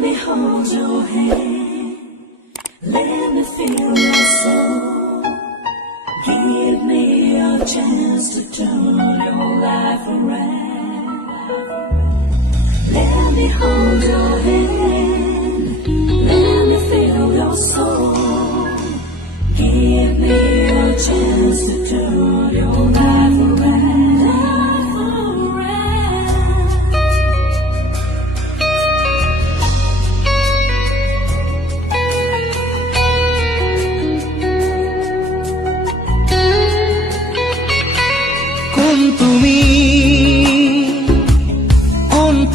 me hold your hand, let me feel your soul. Give me a chance to turn your life around. Let me hold your hand, let me feel your soul. Give me a chance to turn your life around.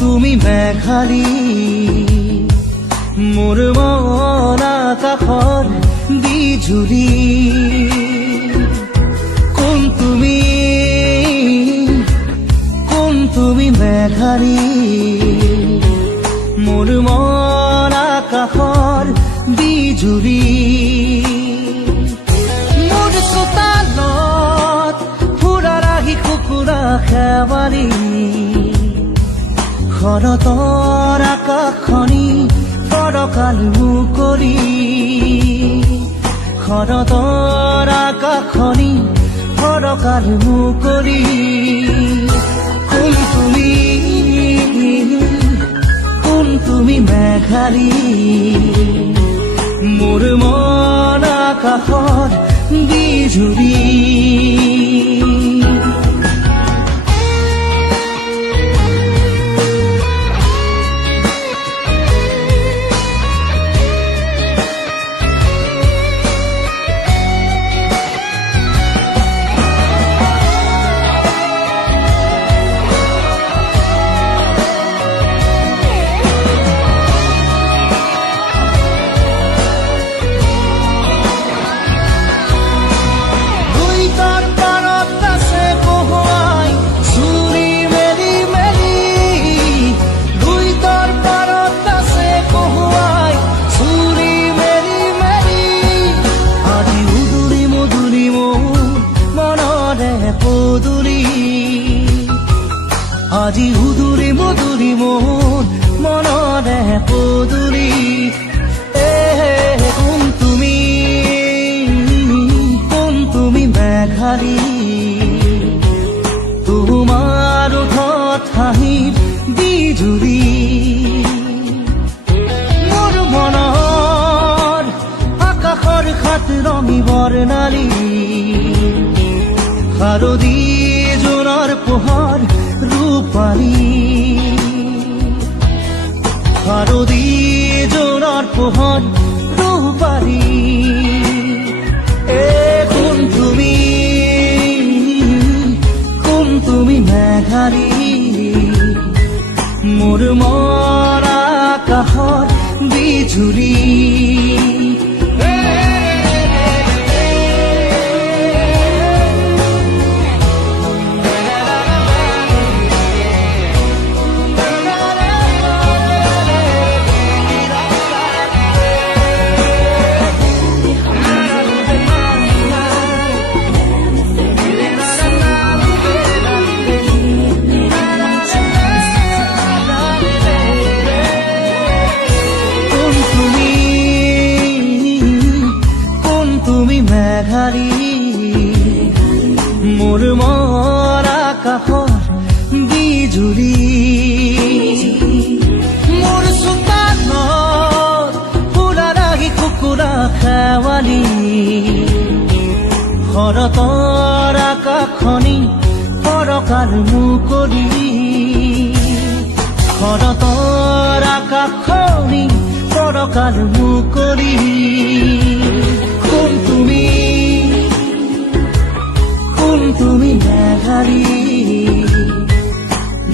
তুমি মেঘালী মোৰ মন আকাশৰ বিজুলী কোন তুমি মেঘালী মোৰ মন আকাশৰ বিজুলী মোৰ চোতালত ফুৰা ৰাহি কুকুৰা খেৱালী শৰতৰ আকাশখনি পৰকাল মুকলি শৰতৰ আকাশখনি পৰকাল মুকলি কোন তুমি মেঘালী মোৰ মন আকাশৰ বিজুলী আজি উদুৰি মধুৰি মোৰ মনৰে পদুলি কোন তুমি মেঘালী তোমাৰ ওঠত হাঁহিৰ বিজুলী মোৰ মনৰ আকাশৰ খাত ৰঙী বৰ্ণালী শাৰদী জোনৰ পোহৰ ৰূপালী শাৰদী জোনৰ পোহৰ ৰূপালী কোন তুমি মেঘালী মোৰ মন আকাশৰ বিজুলী মেঘালী মোৰ মন আকাশৰ বিজুলী মোৰ চোতালত ফুৰা ৰাহি কুকুৰা খেৱালী শৰতৰ আকাশখনি পৰকাল মুকলি শৰতৰ আকাশখনি পৰকাল মুকলি কোন তুমি মেঘালী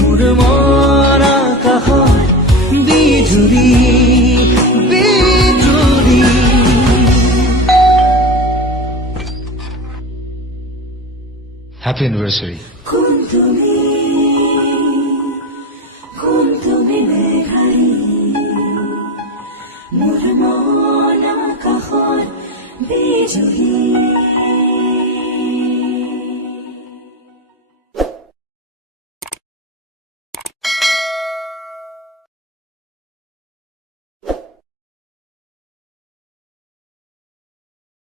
মোৰ মন আকাশৰ বিজুলী বিজুলী হ্যাপি অ্যানিভাৰ্সাৰি কোন তুমি মেঘালী মোৰ মন আকাশৰ বিজুলী